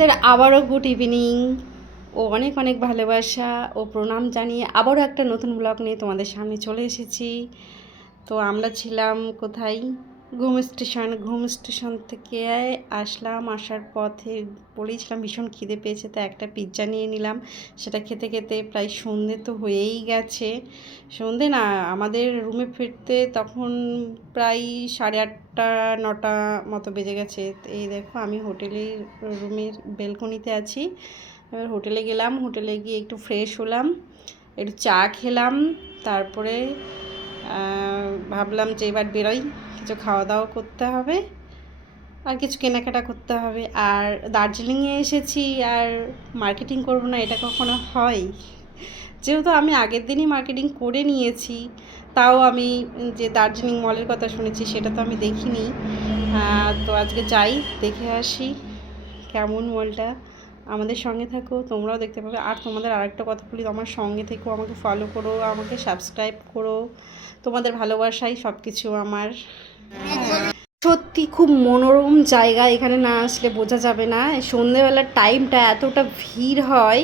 তোমাদের আবারও good evening ও অনেক অনেক ভালোবাসা ও প্রণাম জানিয়ে আবারও একটা নতুন ব্লগ নিয়ে তোমাদের সামনে চলে এসেছি। তো আমরা ছিলাম কোথায়, ঘুম স্টেশন থেকে আসলাম। আসার পথে বলেছিলাম ভীষণ খিদে পেয়েছে, তো একটা পিৎজা নিয়ে নিলাম। সেটা খেতে খেতে প্রায় সন্ধে তো হয়েই গেছে। সন্ধে না, আমাদের রুমে ফিরতে তখন প্রায় 8:30-9টা মতো বেজে গেছে। এই দেখো আমি হোটেলের রুমের বেলকনিতে আছি। এবার হোটেলে গেলাম, হোটেলে গিয়ে একটু ফ্রেশ হলাম, একটু চা খেলাম। তারপরে ভাবলাম যে এবার বেরোই, কিছু খাওয়া দাওয়া করতে হবে আর কিছু কেনাকাটা করতে হবে। আর দার্জিলিংয়ে এসেছি আর মার্কেটিং করব না, এটা কখনো হয়? যেহেতু আমি আগের দিনই মার্কেটিং করে নিয়েছি, তাও আমি যে দার্জিলিং মলের কথা শুনেছি সেটা তো আমি দেখিনি। তো আজকে যাই, দেখে আসি কেমন মলটা। আমাদের সঙ্গে থাকো, তোমরাও দেখতে পাবে। আর তোমাদের আরেকটা কথা বলি, আমার সঙ্গে থেকো, আমাকে ফলো করো, আমাকে সাবস্ক্রাইব করো। তোমাদের ভালোবাসাই সব কিছু আমার। সত্যি খুব মনোরম জায়গা, এখানে না আসলে বোঝা যাবে না। সন্ধেবেলার টাইমটা এতটা ভিড় হয়,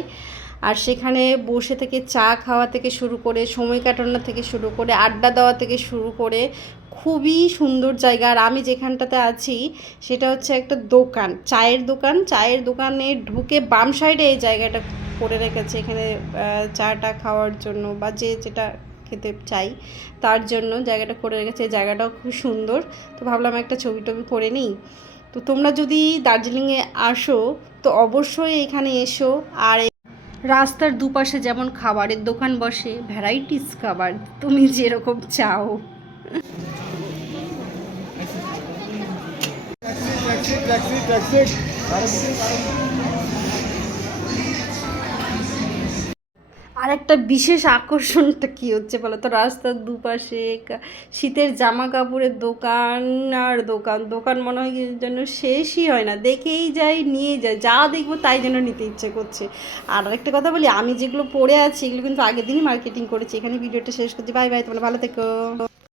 আর সেখানে বসে থেকে চা খাওয়া থেকে শুরু করে, সময় কাটানো থেকে শুরু করে, আড্ডা দেওয়া থেকে শুরু করে খুবই সুন্দর জায়গা। আর আমি যেখানটাতে আছি সেটা হচ্ছে একটা দোকান, চায়ের দোকানে ঢুকে বাম সাইডে এই জায়গাটা করে রেখেছে। এখানে চাটা খাওয়ার জন্য বা যে যেটা খেতে চাই তার জন্য জায়গাটা করে রেখেছে। এই জায়গাটাও খুব সুন্দর। তো ভাবলাম একটা ছবি টবি করে নিই। তো তোমরা যদি দার্জিলিংয়ে আসো তো অবশ্যই এখানে এসো। আর রাস্তার দুপাশে যেমন খাবারের দোকান বসে, ভ্যারাইটিস খাবার তুমি যেরকম চাও। আর একটা বিশেষ আকর্ষণটা কী হচ্ছে বলো তো, রাস্তার দুপাশে শীতের জামা কাপড়ের দোকান আর দোকান দোকান, মনে হয় যেন শেষই হয় না, দেখেই যাই নিয়ে যাই, যা দেখবো তাই যেন নিতে ইচ্ছে করছে। আর একটা কথা বলি, আমি যেগুলো পরে আছি এগুলো কিন্তু আগের দিনই মার্কেটিং করেছি। এখানে ভিডিওটা শেষ করছি, বাই বাই, তোমরা ভালো থেকো।